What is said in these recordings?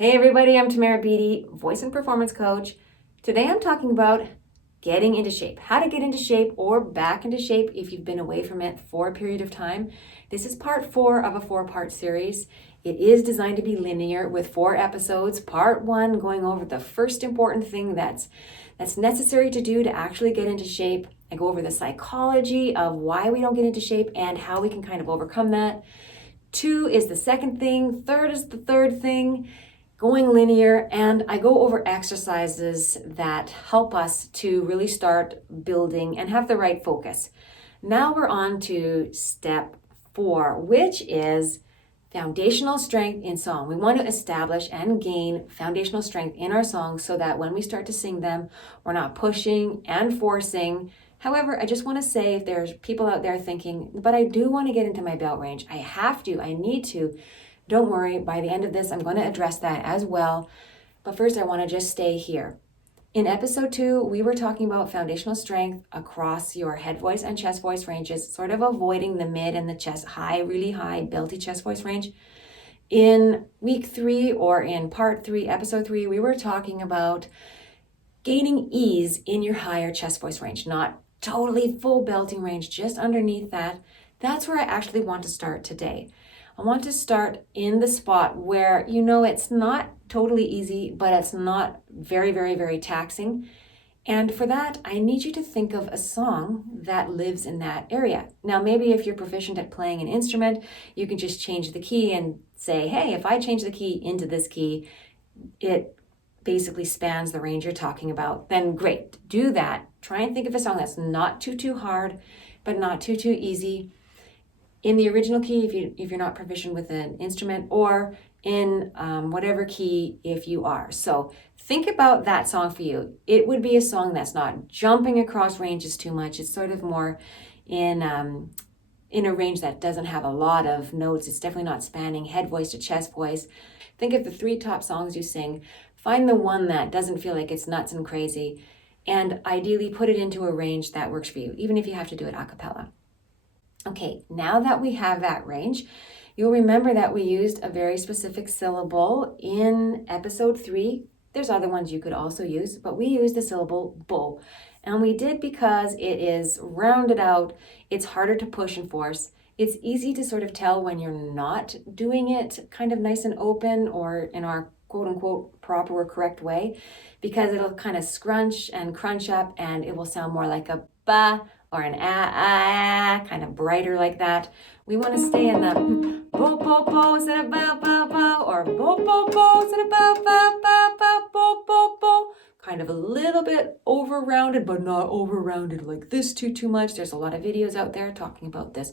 Hey everybody, I'm Tamara Beatty, voice and performance coach. Today I'm talking about getting into shape, how to get into shape or back into shape if you've been away from it for a period of time. This is part 4 of a 4-part series. It is designed to be linear with 4 episodes. Part 1 going over the first important thing that's necessary to do to actually get into shape. I go over the psychology of why we don't get into shape and how we can kind of overcome that. 2 is the second thing, 3rd is the third thing. Going linear, and I go over exercises that help us to really start building and have the right focus. Now we're on to step 4, which is foundational strength in song. We want to establish and gain foundational strength in our songs so that when we start to sing them, we're not pushing and forcing. However, I just want to say, if there's people out there thinking, but I do want to get into my belt range, I have to, I need to. Don't worry, by the end of this, I'm going to address that as well. But first, I want to just stay here. In episode 2, we were talking about foundational strength across your head voice and chest voice ranges, sort of avoiding the mid and the chest high, really high, belty chest voice range. In week 3, or in part 3, episode 3, we were talking about gaining ease in your higher chest voice range, not totally full belting range, just underneath that. That's where I actually want to start today. I want to start in the spot where, it's not totally easy, but it's not very, very, very taxing. And for that, I need you to think of a song that lives in that area. Now, maybe if you're proficient at playing an instrument, you can just change the key and say, hey, if I change the key into this key, it basically spans the range you're talking about. Then great, do that. Try and think of a song that's not too hard, but not too easy. In the original key, if you're not proficient with an instrument, or in whatever key if you are. So think about that song for you. It would be a song that's not jumping across ranges too much. It's sort of more in a range that doesn't have a lot of notes. It's definitely not spanning head voice to chest voice. Think of the 3 top songs you sing. Find the one that doesn't feel like it's nuts and crazy, and ideally put it into a range that works for you, even if you have to do it a cappella. Okay, now that we have that range, you'll remember that we used a very specific syllable in episode 3. There's other ones you could also use, but we used the syllable bo. And we did because it is rounded out, it's harder to push and force. It's easy to sort of tell when you're not doing it kind of nice and open or in our quote unquote proper or correct way, because it'll kind of scrunch and crunch up and it will sound more like a ba or an ah, kind of brighter like that. We want to stay in the bo bo bo instead of bo bo bo, or bo bo bo instead of bo bo bo bo bo bo bo. Kind of a little bit over rounded, but not over rounded like this too much. There's a lot of videos out there talking about this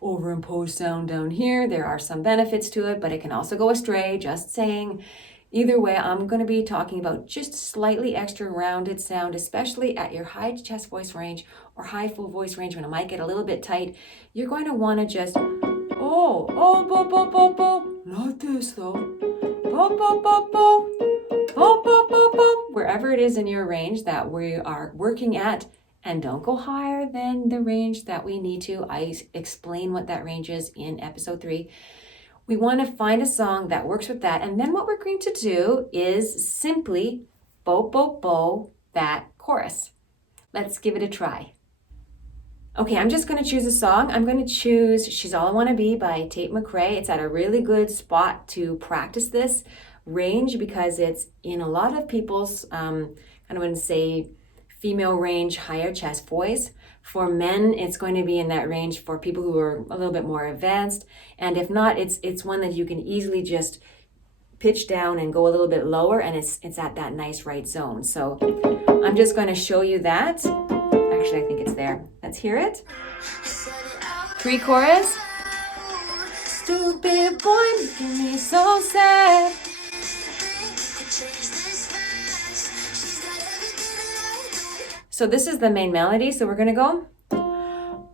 overimposed sound down here. There are some benefits to it, but it can also go astray, just saying. Either way, I'm going to be talking about just slightly extra rounded sound, especially at your high chest voice range or high full voice range when it might get a little bit tight. You're going to want to just, bo, bo, bo, bo. Not this though. Bo, bo, bo, bo. Bo, bo, bo, bo. Wherever it is in your range that we are working at, and don't go higher than the range that we need to. I explain what that range is in episode 3. We want to find a song that works with that. And then what we're going to do is simply bo, bo, bo that chorus. Let's give it a try. Okay, I'm just going to choose a song. I'm going to choose She's All I Want to Be by Tate McRae. It's at a really good spot to practice this range because it's in a lot of people's, I wouldn't say female range, higher chest voice. For men, it's going to be in that range for people who are a little bit more advanced. And if not, it's one that you can easily just pitch down and go a little bit lower, and it's at that nice right zone. So I'm just going to show you that. Actually, I think it's there. Let's hear it. Pre-chorus. Stupid boy making me so sad. So this is the main melody, so we're gonna go bo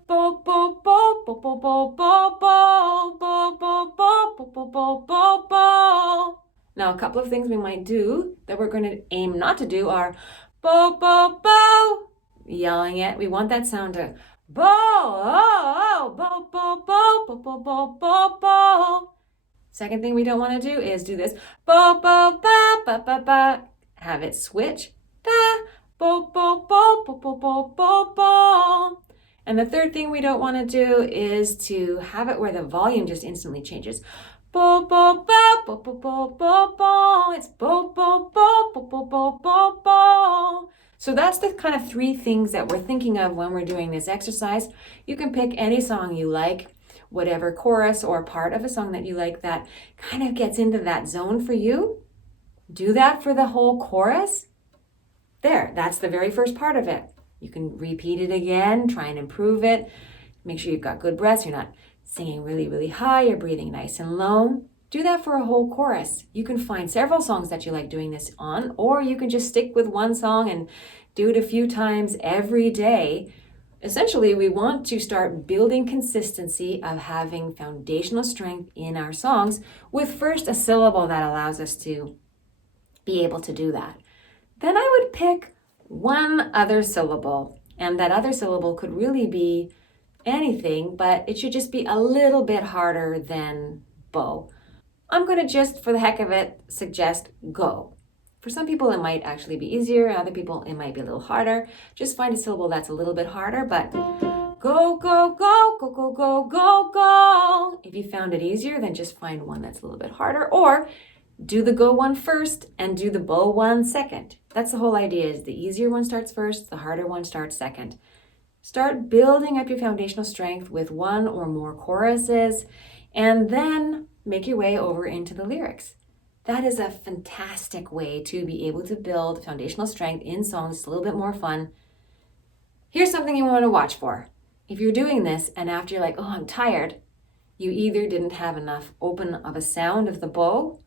bo bo bo bo bo bo bo bo bo bo bo bo bo bo. Now a couple of things we might do that we're gonna aim not to do are bo bo bo, yelling it. We want that sound to bo bo bo bo bo bo bo bo bo. Second thing we don't want to do is do this. Bo, bo, ba, ba, ba, ba. Have it switch. Da, bo, bo, bo, bo, bo, bo, bo, bo. And the third thing we don't want to do is to have it where the volume just instantly changes. Bo, bo, ba, bo, bo, bo, bo, bo. It's bo, bo, bo, bo, bo, bo, bo, bo. So that's the kind of three things that we're thinking of when we're doing this exercise. You can pick any song you like, whatever chorus or part of a song that you like that kind of gets into that zone for you. Do that for the whole chorus. There, that's the very first part of it. You can repeat it again, try and improve it. Make sure you've got good breaths. You're not singing really, really high. You're breathing nice and low. Do that for a whole chorus. You can find several songs that you like doing this on, or you can just stick with one song and do it a few times every day. Essentially, we want to start building consistency of having foundational strength in our songs with first a syllable that allows us to be able to do that. Then I would pick one other syllable, and that other syllable could really be anything, but it should just be a little bit harder than bow. I'm going to just, for the heck of it, suggest go. For some people, it might actually be easier. Other people, it might be a little harder. Just find a syllable that's a little bit harder, but go, go, go, go, go, go, go, go. If you found it easier, then just find one that's a little bit harder, or do the go one first and do the bow one second. That's the whole idea, is the easier one starts first, the harder one starts second. Start building up your foundational strength with one or more choruses, and then make your way over into the lyrics. That is a fantastic way to be able to build foundational strength in songs. It's a little bit more fun. Here's something you want to watch for. If you're doing this and after you're like, oh, I'm tired, you either didn't have enough open of a sound of the bow,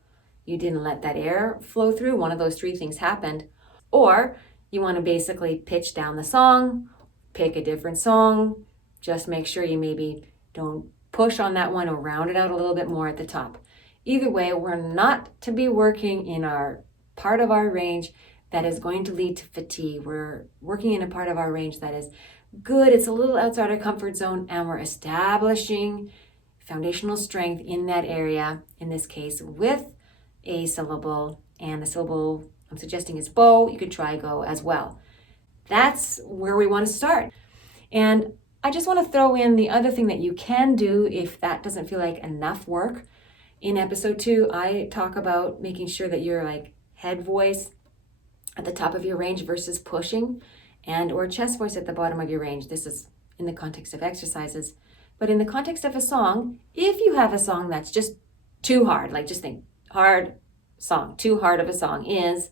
you didn't let that air flow through, one of those three things happened, or you want to basically pitch down the song, pick a different song, just make sure you maybe don't push on that one or round it out a little bit more at the top. Either way, we're not to be working in our part of our range that is going to lead to fatigue. We're working in a part of our range that is good. It's a little outside our comfort zone, and we're establishing foundational strength in that area, in this case, with a syllable, and the syllable I'm suggesting is bow. You could try go as well. That's where we want to start. And I just want to throw in the other thing that you can do if that doesn't feel like enough work. In episode 2, I talk about making sure that you're like head voice at the top of your range versus pushing, and or chest voice at the bottom of your range. This is in the context of exercises. But in the context of a song, if you have a song that's just too hard, like just think hard song, too hard of a song is,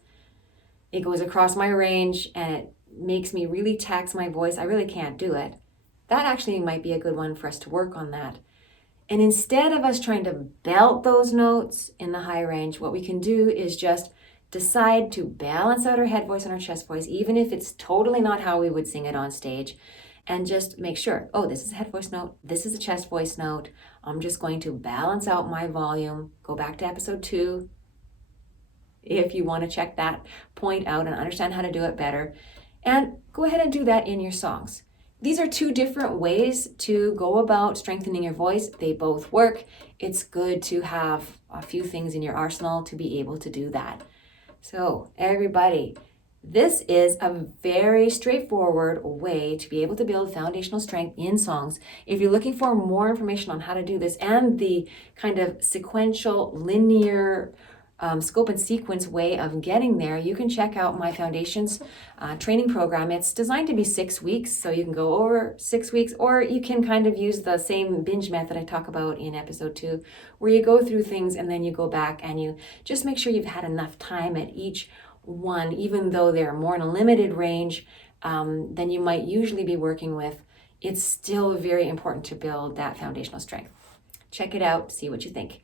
it goes across my range and it makes me really tax my voice, I really can't do it. That actually might be a good one for us to work on that. And instead of us trying to belt those notes in the high range, what we can do is just decide to balance out our head voice and our chest voice, even if it's totally not how we would sing it on stage, and just make sure, oh, this is a head voice note, this is a chest voice note. I'm just going to balance out my volume. Go back to episode 2 if you want to check that point out and understand how to do it better. And go ahead and do that in your songs. These are 2 different ways to go about strengthening your voice. They both work. It's good to have a few things in your arsenal to be able to do that. So everybody, this is a very straightforward way to be able to build foundational strength in songs. If you're looking for more information on how to do this and the kind of sequential, linear scope and sequence way of getting there, you can check out my Foundations training program. It's designed to be 6 weeks, so you can go over 6 weeks, or you can kind of use the same binge method I talk about in episode 2, where you go through things and then you go back and you just make sure you've had enough time at each one, even though they're more in a limited range than you might usually be working with. It's still very important to build that foundational strength. Check it out, see what you think.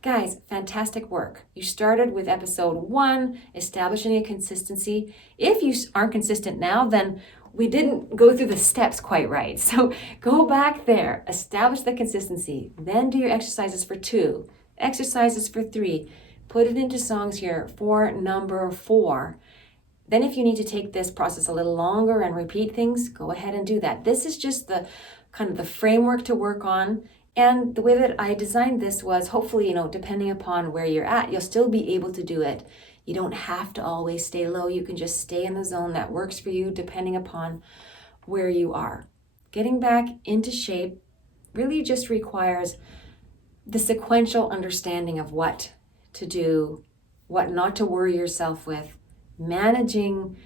Guys, fantastic work. You started with episode 1, establishing a consistency. If you aren't consistent now, then we didn't go through the steps quite right. So go back there, establish the consistency, then do your exercises for 2, exercises for 3, put it into songs here for number 4. Then if you need to take this process a little longer and repeat things, go ahead and do that. This is just the kind of the framework to work on. And the way that I designed this was hopefully, depending upon where you're at, you'll still be able to do it. You don't have to always stay low. You can just stay in the zone that works for you depending upon where you are. Getting back into shape really just requires the sequential understanding of what to do, what not to worry yourself with, managing,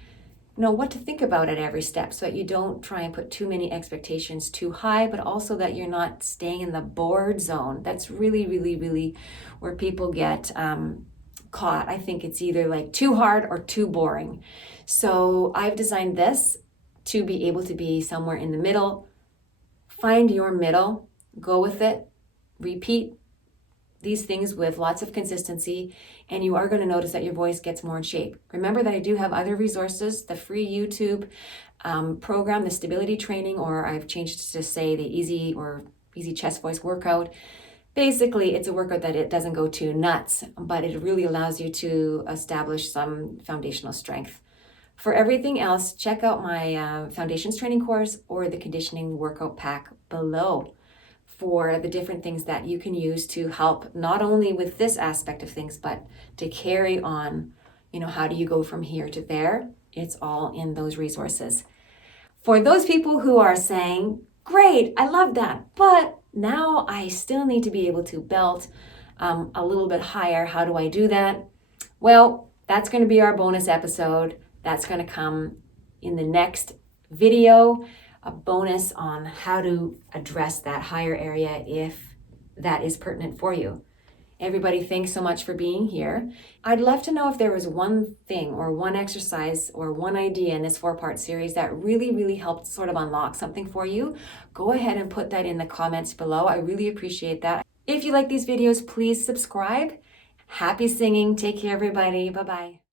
what to think about at every step so that you don't try and put too many expectations too high, but also that you're not staying in the bored zone. That's really, really, really where people get caught. I think it's either like too hard or too boring. So I've designed this to be able to be somewhere in the middle. Find your middle, go with it, repeat these things with lots of consistency, and you are going to notice that your voice gets more in shape. Remember that I do have other resources, the free YouTube program, the stability training, or I've changed to say the easy chest voice workout. Basically, it's a workout that it doesn't go too nuts, but it really allows you to establish some foundational strength. For everything else, check out my foundations training course or the conditioning workout pack below for the different things that you can use to help not only with this aspect of things, but to carry on, how do you go from here to there? It's all in those resources. For those people who are saying, great, I love that, but now I still need to be able to belt a little bit higher. How do I do that? Well, that's going to be our bonus episode. That's going to come in the next video. A bonus on how to address that higher area if that is pertinent for you. Everybody, thanks so much for being here. I'd love to know if there was one thing or one exercise or one idea in this 4-part series that really, really helped sort of unlock something for you. Go ahead and put that in the comments below. I really appreciate that. If you like these videos, please subscribe. Happy singing. Take care, everybody. Bye-bye.